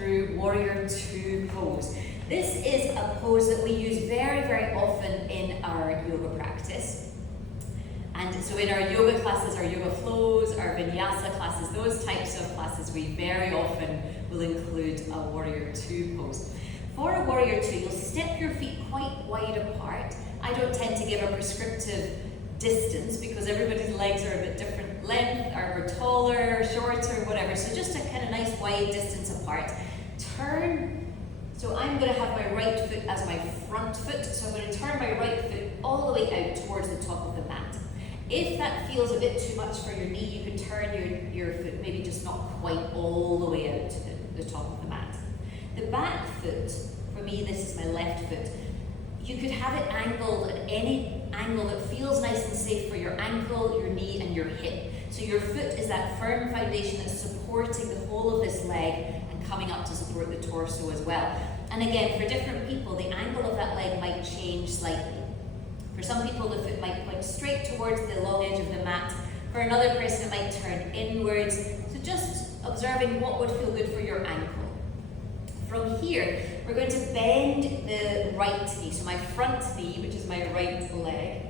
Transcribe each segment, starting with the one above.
through Warrior Two pose. This is a pose that we use very, very often in our yoga practice. And so in our yoga classes, our yoga flows, our vinyasa classes, those types of classes, we very often will include a Warrior Two pose. For a Warrior Two, you'll step your feet quite wide apart. I don't tend to give a prescriptive distance because everybody's legs are a bit different length, or taller, shorter, whatever. So just a kind of nice wide distance apart. Turn. So I'm going to have my right foot as my front foot. So I'm going to turn my right foot all the way out towards the top of the mat. If that feels a bit too much for your knee, you can turn your foot maybe just not quite all the way out to the top of the mat. The back foot, for me this is my left foot, you could have it angled at any angle that feels nice and safe for your ankle, your knee and your hip. So your foot is that firm foundation that's supporting the whole of this leg and coming up to support the torso as well. And again, for different people, the angle of that leg might change slightly. For some people, the foot might point straight towards the long edge of the mat. For another person, it might turn inwards. So just observing what would feel good for your ankle. From here, we're going to bend the right knee, so my front knee, which is my right leg.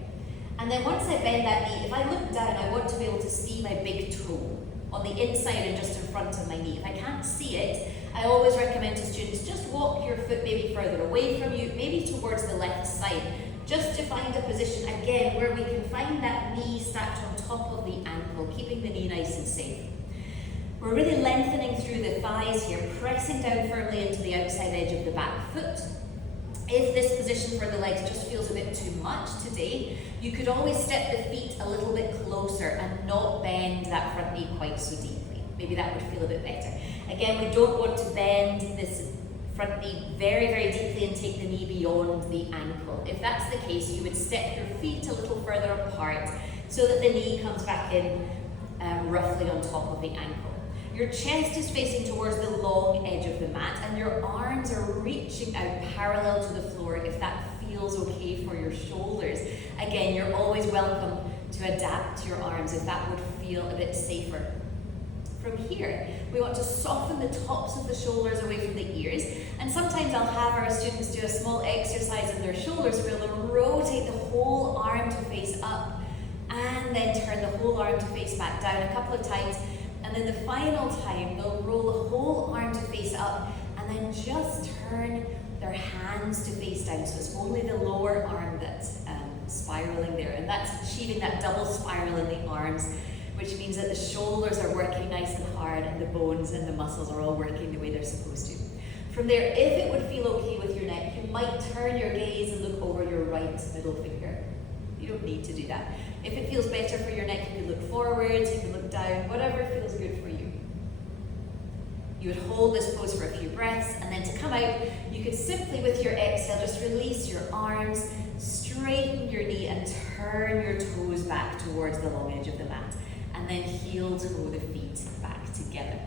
And then once I bend that knee, if I look down, I want to be able to see my big toe on the inside and just in front of my knee. If I can't see it, I always recommend to students just walk your foot maybe further away from you, maybe towards the left side, just to find a position, again, where we can find that knee stacked on top of the ankle, keeping the knee nice and safe. We're really lengthening through the thighs here, pressing down firmly into the outside edge of the back foot. If this position for the legs just feels a bit too much today, you could always step the feet a little bit closer and not bend that front knee quite so deeply. Maybe that would feel a bit better. Again, we don't want to bend this front knee very, very deeply and take the knee beyond the ankle. If that's the case, you would step your feet a little further apart so that the knee comes back in roughly on top of the ankle. Your chest is facing towards the long edge of the mat and your arms are reaching out parallel to the floor if that feels okay for your shoulders. Again, you're always welcome to adapt your arms if that would feel a bit safer. From here, we want to soften the tops of the shoulders away from the ears. And sometimes I'll have our students do a small exercise in their shoulders where they'll rotate the whole arm to face up and then turn the whole arm to face back down a couple of times. And then the final time, they'll roll the whole arm to face up and then just turn their hands to face down. So it's only the lower arm that's spiraling there. And that's achieving that double spiral in the arms, which means that the shoulders are working nice and hard and the bones and the muscles are all working the way they're supposed to. From there, if it would feel okay with your neck, you might turn your gaze and look over your right middle finger. You don't need to do that. If it feels better for your neck, you can look forwards, you can look down, whatever feels good for you. You would hold this pose for a few breaths, and then to come out, you could simply with your exhale, just release your arms, straighten your knee, and turn your toes back towards the long edge of the mat. And then heel toe the feet back together.